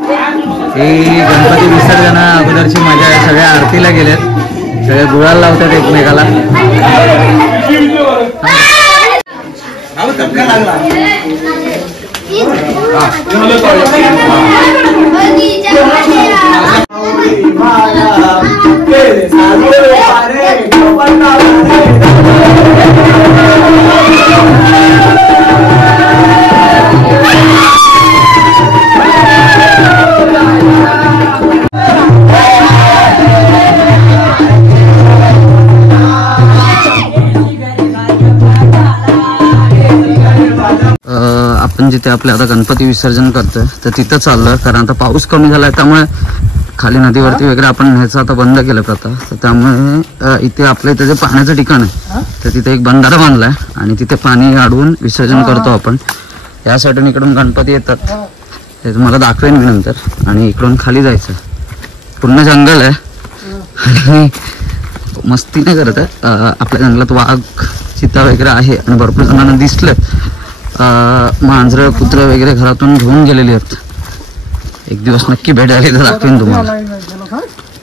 ही गणपती विसर्जन अगोदरची मजा आहे. सगळ्या आरतीला गेलेत, सगळे गुळाला लावतात एकमेकाला. आपण जिथे आपले आता गणपती विसर्जन करतोय तर तिथं चाललोय, कारण आता पाऊस कमी झालाय त्यामुळे खाली नदीवरती वगैरे आपण न्यायचं आता बंद केलं प्रथा. तर त्यामुळे इथे आपल्या इथे जे पाण्याचं ठिकाण आहे तर तिथे एक बंधारा बांधलाय आणि तिथे पाणी अडवून विसर्जन करतो आपण. या साईडून इकडून गणपती येतात, ते तुम्हाला दाखवेन मी नंतर. आणि इकडून खाली जायचं, पूर्ण जंगल आहे आणि मस्ती नाही करत आहे. आपल्या जंगलात वाघ चिता वगैरे आहे आणि भरपूर जणांना दिसलं. मांजरं कुत्रं वगैरे घरातून घेऊन गेलेली आहेत. एक दिवस नक्की भेट आली तर दाखवेन तुम्हाला.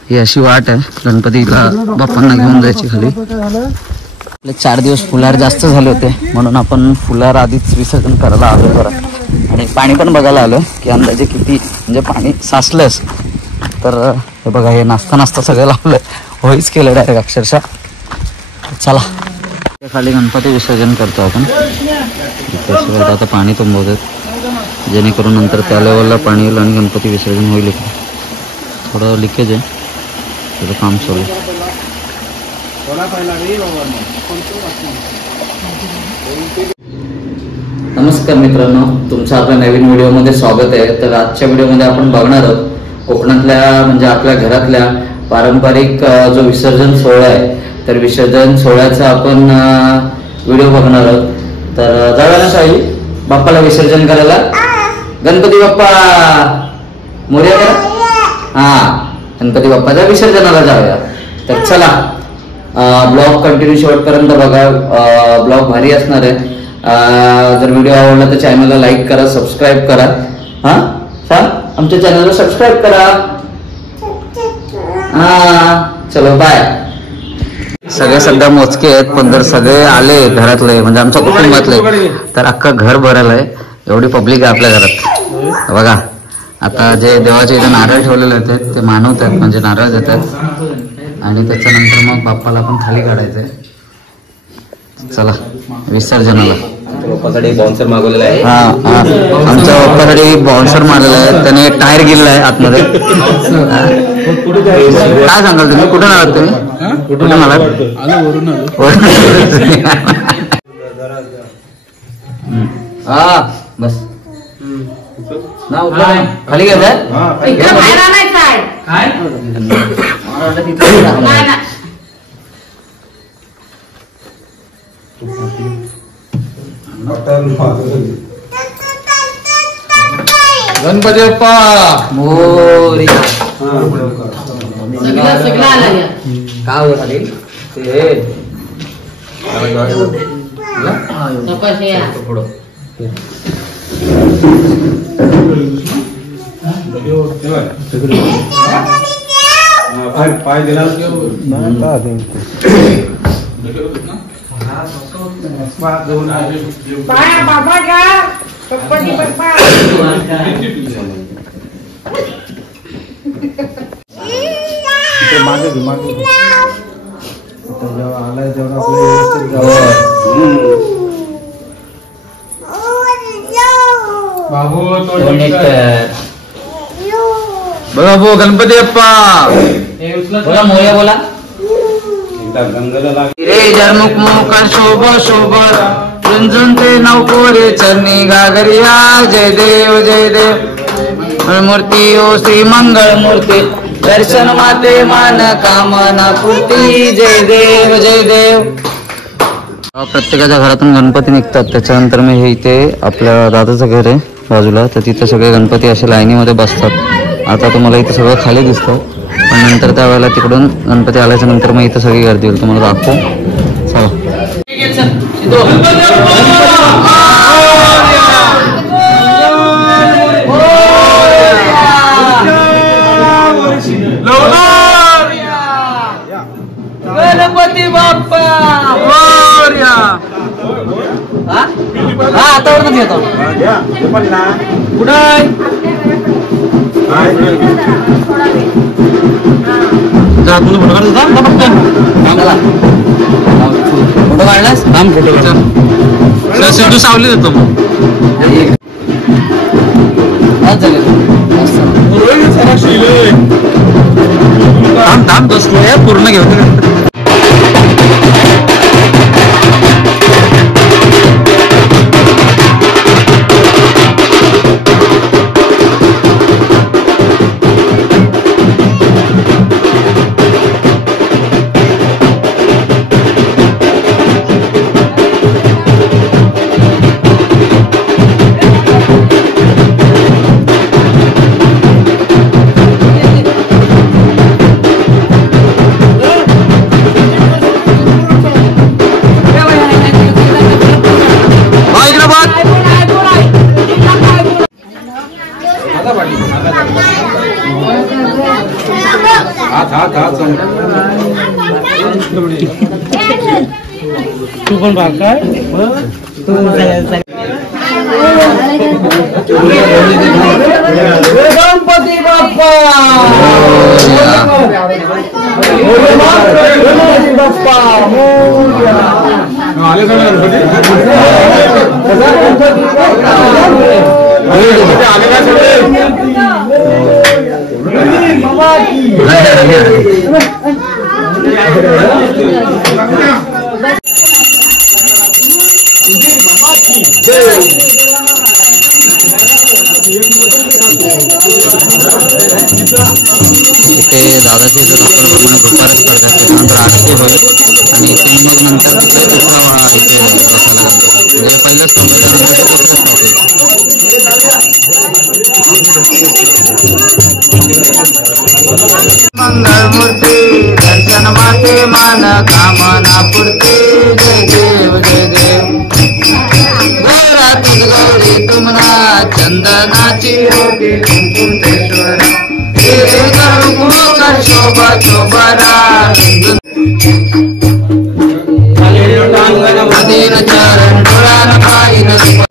ही अशी वाट आहे गणपतीला बाप्पांना घेऊन जायची खाली. आपले 4 दिवस फुलार जास्त झाले होते म्हणून आपण फुलार आधीच विसर्जन करायला आलो जरा. आणि पाणी पण बघायला आलो की अंदाजे किती म्हणजे पाणी साचलंच. तर हे बघा, हे नाचता सगळं लावलं, होईच केलं डायरेक्ट अक्षरशः. चला खाली गणपती विसर्जन करतो आपण. इथे आता पाणी तुंबवतात जेणेकरून नंतर त्या लेवलला पाणी येईल आणि गणपती विसर्जन होईल. थोडं लिकेज आहे, त्याचं काम चालू आहे. नमस्कार मित्रांनो, तुमचं आपल्या नवीन व्हिडिओमध्ये स्वागत आहे. तर आजच्या व्हिडिओमध्ये आपण बघणार आहोत कोकणातल्या म्हणजे आपल्या घरातल्या पारंपरिक जो विसर्जन सोहळा आहे, तर विसर्जन सोहळ्याचा आपण व्हिडिओ बघणार आहोत. तर जाऊया ना साई बाप्पाला विसर्जन करायला. गणपती बाप्पा मोरया करा. हा, गणपती बाप्पाच्या विसर्जनाला जाऊया. तर चला ब्लॉग कंटिन्यू शेवटपर्यंत बघा, ब्लॉग भारी असणार आहे. जर व्हिडिओ आवडला तर चॅनलला लाईक करा, सबस्क्राईब करा. हा सांग, आमच्या चॅनलला सबस्क्राईब करा. हा चलो बाय. सगळे सध्या मोजके आहेत, पण जर सगळे आले घरातले म्हणजे आमच्या कुटुंबातले तर अख्खं घर भरलं आहे. एवढी पब्लिक आहे आपल्या घरात. बघा आता जे देवाचे इथे नारळ ठेवलेले आहेत ते मानवतात म्हणजे नारळ देतात आणि त्याच्यानंतर मग बाप्पाला पण खाली काढायचंय. चला विसर्जनाला. बाप्पासाठी बाउन्सर मागवलेला आहे. हा, आमच्या बाप्पासाठी बाउन्सर मारलेला आहे, त्याने एक टायर गेलेला आहे आतमध्ये. काय सांगाल तुम्ही, कुठून आलात तुम्ही? कुठून आलात? हा बस ना, खाली घ्यायचं. गणपती बाप्पा मोरया. काय होत आली पाय दिला बाबा का गणपती बाप्पा. मागे जेव्हा आलाय तेव्हा आपल्या बघा भाऊ गणपती बाप्पा बोला, मोरया बोला. रे जन्मुख मुख शोभ शोभ झुंझुनते नवकोरे चरणी गागरिया. जय देव जय देव मूर्ती ओ श्री मंगळ मूर्ती. दर्शन माते मान कामना पूर्ती. जय देव जय देव. प्रत्येकाच्या घरातून गणपती निघतात. त्याच्यानंतर मी हे इथे आपल्या दादाचं घर आहे बाजूला, तर तिथे सगळे गणपती असे लाईनीमध्ये बसतात. आता तुम्हाला इथं सगळं खाली दिसतं, पण नंतर त्यावेळेला तिकडून गणपती आल्याच्या नंतर मग इथं सगळी गर्दी होईल. तुम्हाला दाखवू. चला हातावरच येतो फोटो काढलास थांब फोटो सिद्धू सावली देतो मग थांब थांब दोस्त पूर्ण घेऊ तू पण भाग काय गणपती बाप्पा आले का गणपती आले का इथे दादाच्या इथं दाखवल्याप्रमाणे दुपार स्पर्धा त्याच्यानंतर आरती होईल आणि इथून मग नंतर तिथे दसरा इथे बसायला म्हणजे पहिल्याच संमेलनानंतर दसराच मंगलमूर्ती दर्शन माते मान कामना पूर्ती जय देव जय देव गौरातच गौरी तुमना चंदनाची रोटी कुंकुमेश्वरा शोभा शोभरा चरण डोळा पाहिलं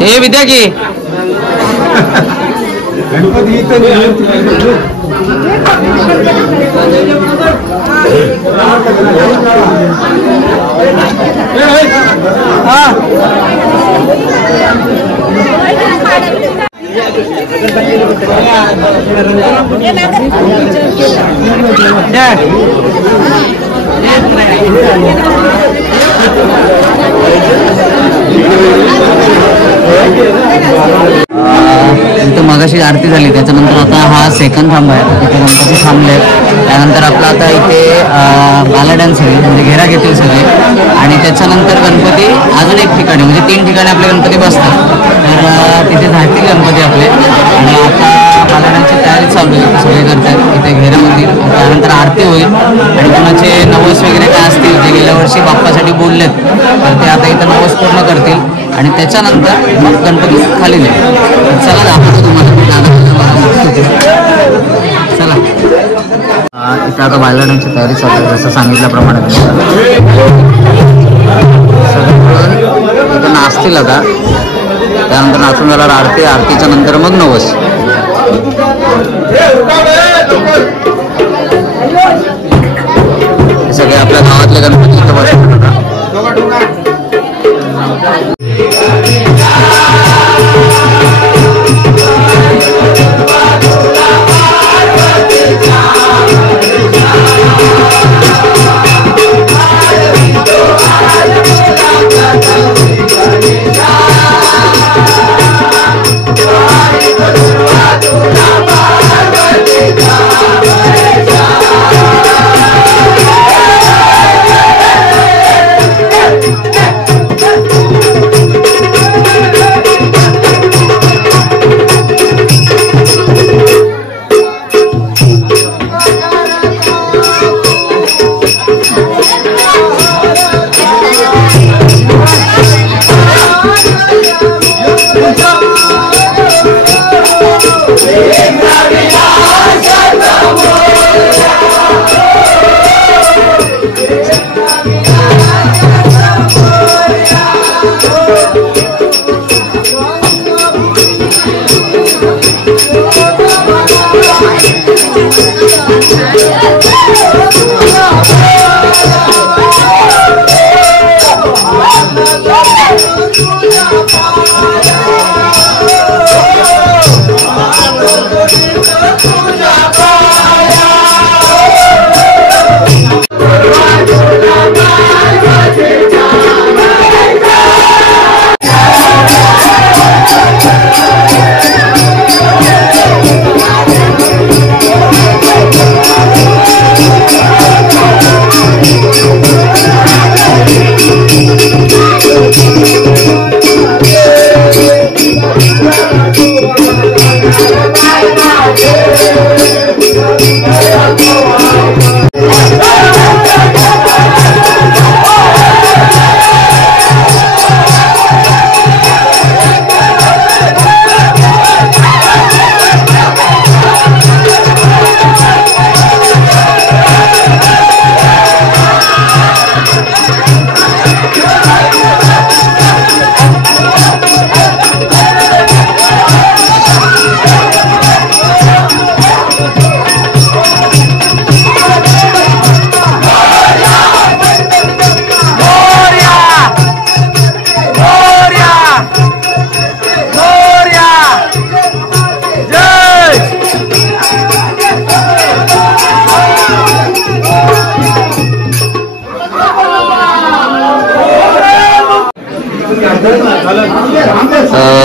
हे विद्या की गणपती इथं मगाशी आरती झाली, त्याच्यानंतर आता हा सेकंड थांबा आहे, तिथे गणपती थांबले. त्यानंतर आपला आता इथे बाला डान्स आहे, म्हणजे घेरा घेतील सगळे. आणि त्याच्यानंतर गणपती अजून एक ठिकाणी, म्हणजे 3 ठिकाणी आपले गणपती बसतात, तर तिथे जातील गणपती आपले. आणि आता बाला डान्सची तयारी चालू आहे, सगळे करतात इथे घेरा होतील. त्यानंतर आरती होईल आणि कोणाचे नवस वगैरे काय असतील जे गेल्या वर्षी बाप्पासाठी बोललेत, तर ते आता इथं नवस पूर्ण करतील. आणि त्याच्यानंतर मग गणपती खाली जाईल. चला दाखवतो तुम्हाला. चला इथं आता बाला डान्सची तयारी चालू आहे, जसं सांगितल्याप्रमाणे. इथं नाचतील आता, त्यानंतर नाचून झाल्यावर आरती, आरतीच्या नंतर मग नवस. हे सगळे आपल्या गावातले गणपती इथं बसतात.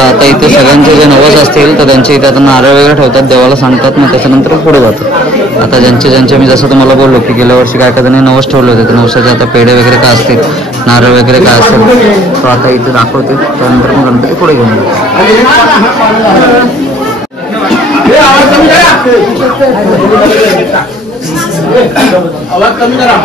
आता इथे सगळ्यांचे जे नवस असतील तर त्यांचे इथे आता नारळ वगैरे ठेवतात, देवाला सांगतात, मग त्याच्यानंतर पुढे जातात. आता ज्यांचे मी जसं तुम्हाला बोललो की गेल्या वर्षी काय एखाद्याने नवस ठेवले होते, नवसाचे आता पेढे वगैरे काय असतील, नारळ वगैरे काय असेल तो आता इथे दाखवते. त्यानंतर मग गणपती पुढे घेऊन जातात. आवाज कमी करा.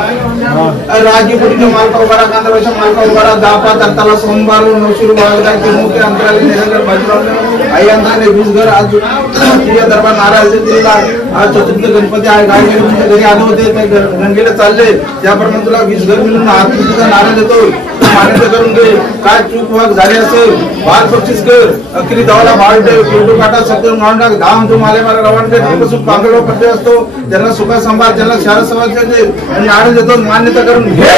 राजपुरीच्या मालका उभारा, कांदळाच्या मालका उभारा, दापा तर्ताला सोमवार नवशिरू बाळगदा चिरमुखे अंतराली निरंजन बाजूराव आई अंतराने 20 घर आज तुझ्या दरबार नाराज दिलेला आज चतुर्थ गणपती आहे गाय तुमच्या घरी आले होते त्या गंगेला चालले त्याप्रमाणे तुला 20 घर मिळून आज तुझा नाराज येतो मान्यता करून घे काय चूक वाग झाली असेल बाल बक्षीस कर अखरी दवाला भाव ठेव फोटो काटा सत्तर मांड टाक धाम तू माले मला रवान कर सुख पांगळ पडते असतो त्यांना सुखा संभाळ त्यांना शाळा समाज आणि नाराज येतो मान्यता करून घे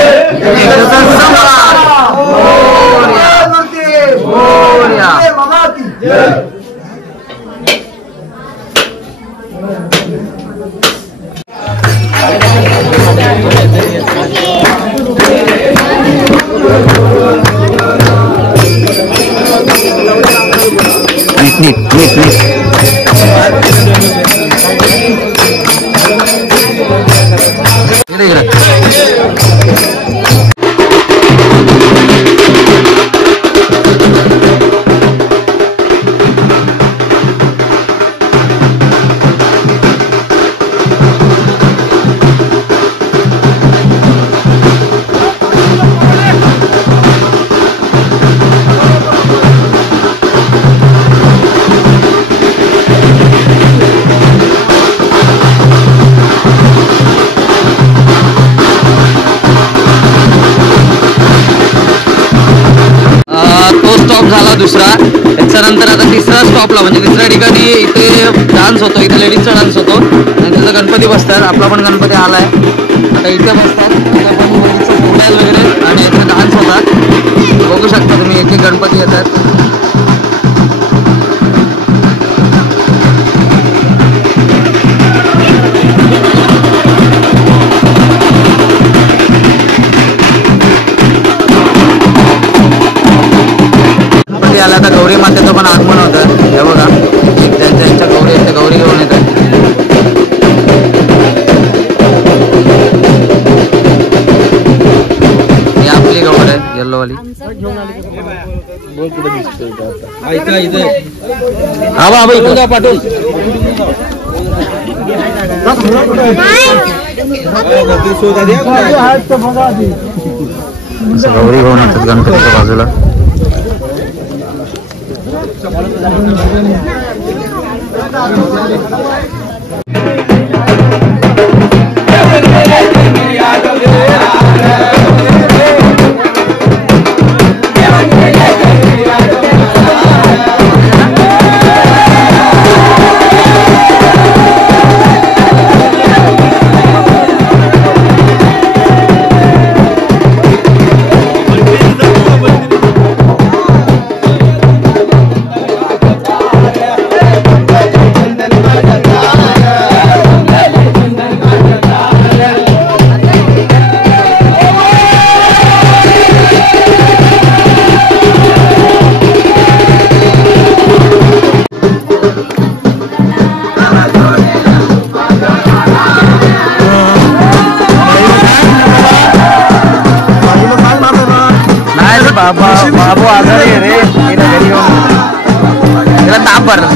झाला दुसरा त्याच्यानंतर आता तिसरा स्टॉपला म्हणजे तिसऱ्या ठिकाणी इथे डान्स होतो इथे लेडीजचा डान्स होतो आणि तिथं गणपती बसतात आपला पण गणपती आलाय आता इथे बसतात मोबाईल वगैरे आणि इथे डान्स होतात बघू शकता तुम्ही एक एक गणपती येतात आला आता गौरी मातेचं पण आगमन होतं हे बघा ज्यांच्या गौरी आहेत त्या गौरी घेऊन येतात ही आपली गौर आहे येल्लोवाली हा बाबा इथून जा पाठवून गौरी घेऊन येतात गणपतीच्या बाजूला बाबू आजारी आहे रे घरी त्याला ताप भरला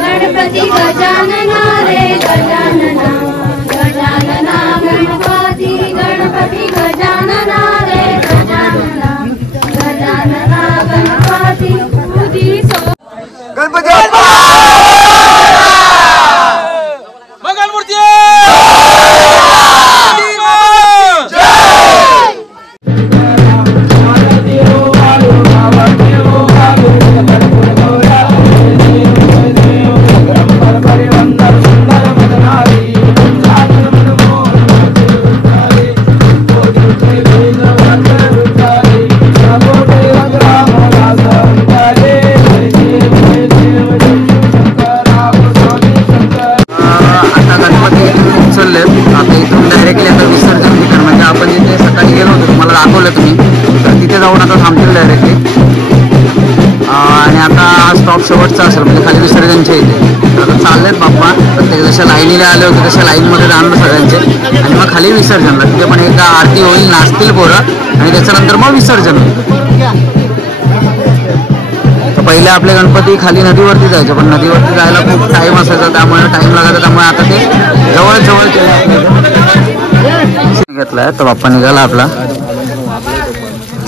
गणपती गजानना रे गजानना गजानना गणपती गणपती गजानना रे गजानना गजानना गणपती गणपती स्टॉप शेवटचा असेल म्हणजे खाली विसर्जनच्या इथे. आता चाललेत बाप्पा, प्रत्येक जशा लाईनीला आले होते तशा लाईनमध्ये जाणार सगळ्यांचे आणि मग खाली विसर्जनला. तिथे पण एक आरती होईल, नाचतील पोरं आणि त्याच्यानंतर मग विसर्जन होईल. तर पहिले आपले गणपती खाली नदीवरती जायचे, पण नदीवरती जायला खूप टाईम असायचा, त्यामुळे टाईम लागायचा. त्यामुळे आता ते जवळ घेतलाय. तर बाप्पा निघाला आपला.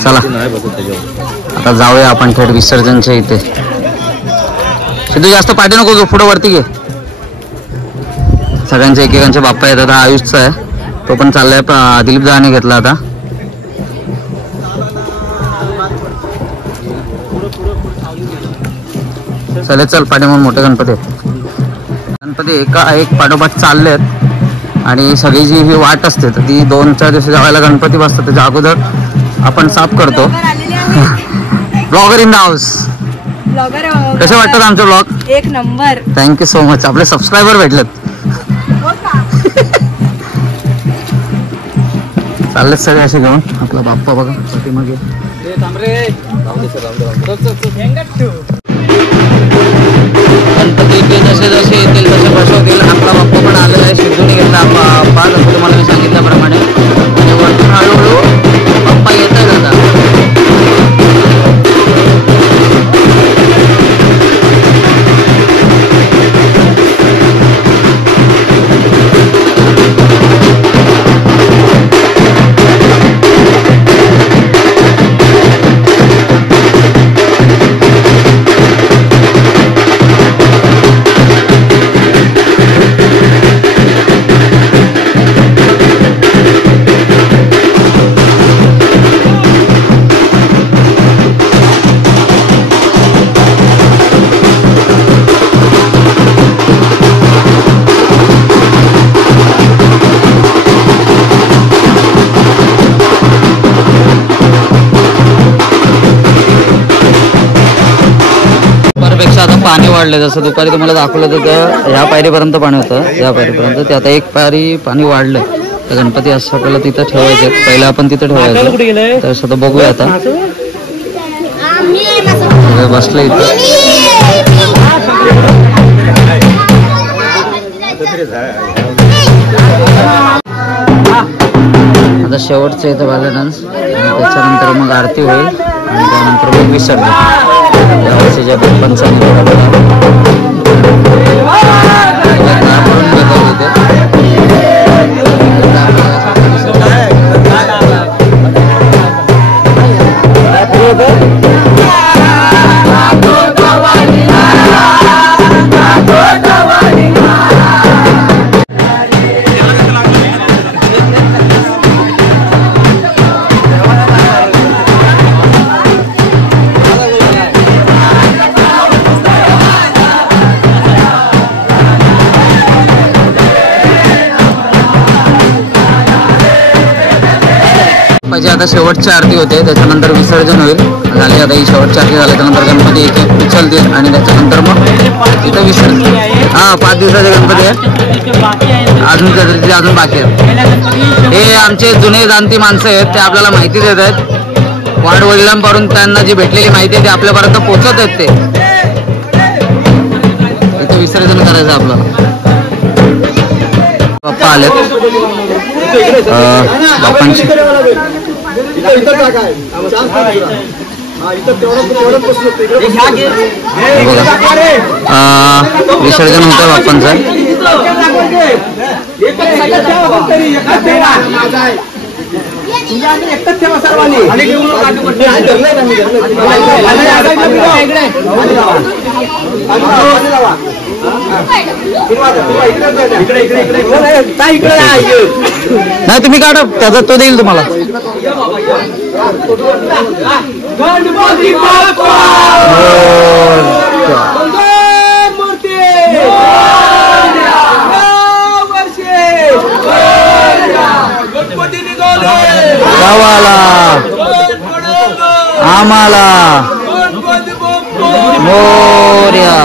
चला आता जाऊया आपण थेट विसर्जनच्या इथे. सिद्धू जास्त पाठी नको घेऊ, पुढं वरती घे. सगळ्यांच्या एकेकांचे बाप्पा येतात. हा आयुषचा आहे, तो पण चाललाय. दिलीप दाने घेतला आता. चले चल पाठी म्हणून मोठे गणपती आहेत. गणपती एका एक पाठोपाठ चाललेत आणि सगळी जी ही वाट असते तर ती 2-4 दिवस ज्यावेळेला गणपती बसतात त्याच्या अगोदर आपण साफ करतो. Blogger in the house. कसे वाटतात आमचे ब्लॉग? एक नंबर. Thank you so much. आपले सबस्क्रायबर भेटलेत. चाललेत सगळे असे घेऊन. आपला बाप्पा बघा पाठीमागे. गणपती जसे जसे येतील तसे बसवतील. आपला बाप्पा पण आलेला आहे. सिद्धूने घेतला बाप्पा, जसं तुम्हाला मी सांगितल्याप्रमाणे. आणि वरतून हळूहळू बाप्पा येत आहे दादा. आता पाणी वाढलंय. जसं दुपारी तुम्हाला दाखवलं तर ह्या पायरीपर्यंत पाणी होतं, या पायरीपर्यंत. ते आता एक पायरी पाणी वाढलंय. तर गणपती असं आपल्याला तिथं ठेवायचे. पहिला आपण तिथं ठेवायचं. तर स्वतः बघूया आता. बसलं इथं. आता शेवटचं इथं बॅलन्स आणि त्याच्यानंतर मग आरती होईल आणि त्यानंतर मग विसर्जन. यावर्षीच्या बाप्पांचा आता शेवटची आरती होते, त्याच्यानंतर विसर्जन होईल. झाली आता ही शेवटची आरती झाली, त्यानंतर गणपती एक एक उचलतील आणि त्याच्यानंतर मग तिथं विसर्जन. हा 5 दिवसाचे गणपती आहे. अजून बाकी आहेत. हे आमचे जुने जाणती माणसं आहेत, ते आपल्याला माहिती देत आहेत. वाडवडिलांपासून त्यांना जी भेटलेली माहिती आहे ती आपल्यापर्यंत पोहोचत आहेत. ते इथं विसर्जन करायचं आपल्याला. बाप्पा आलेत. बाप्पांची विसर्जन होतं बाप्पांचं. नाही तुम्ही काढा, त्याचा तो देईल तुम्हाला. गावाला आम्हाला मोर्या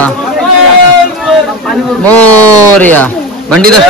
मोर्या. बंडी दर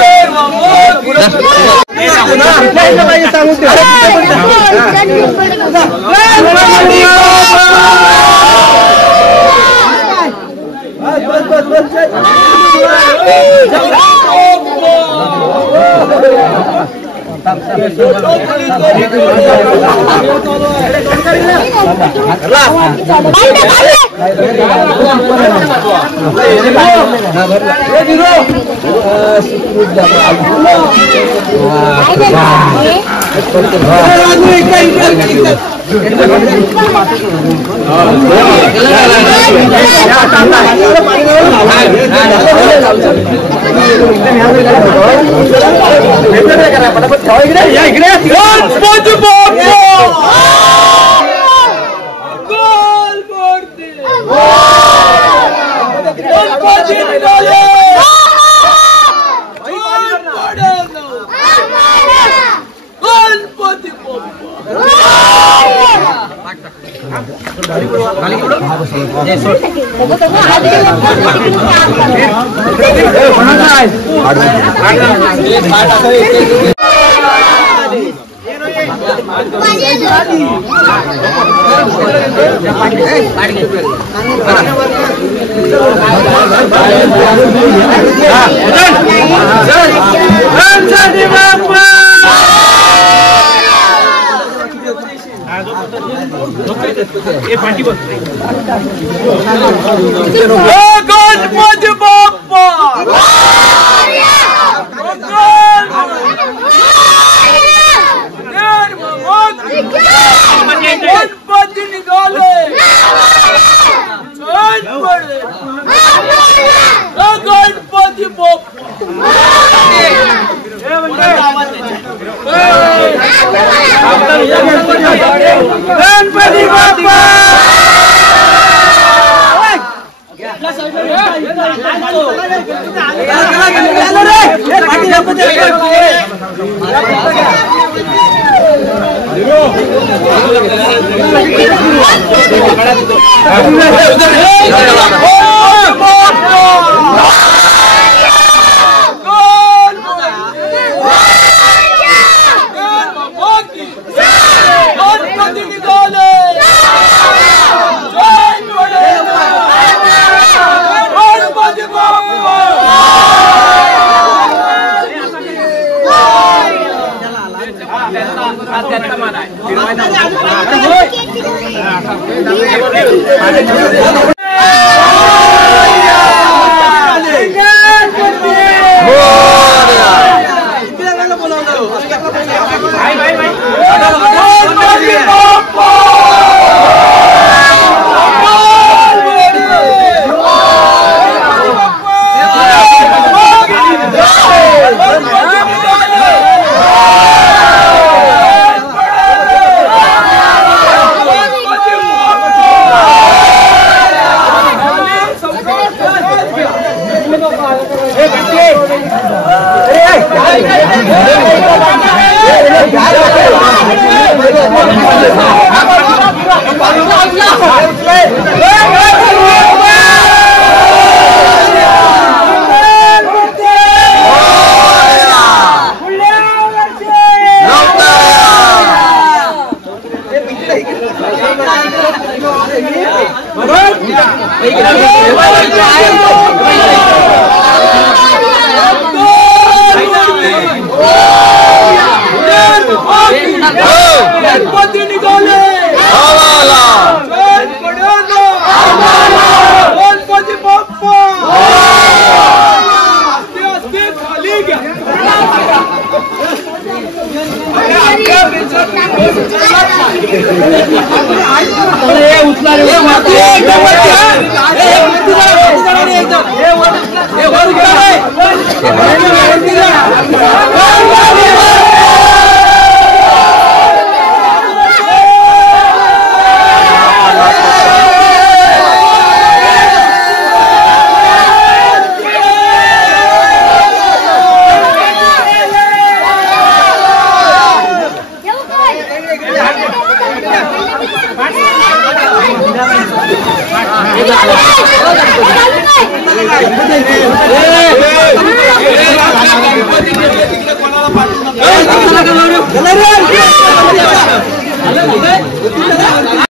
कोणाला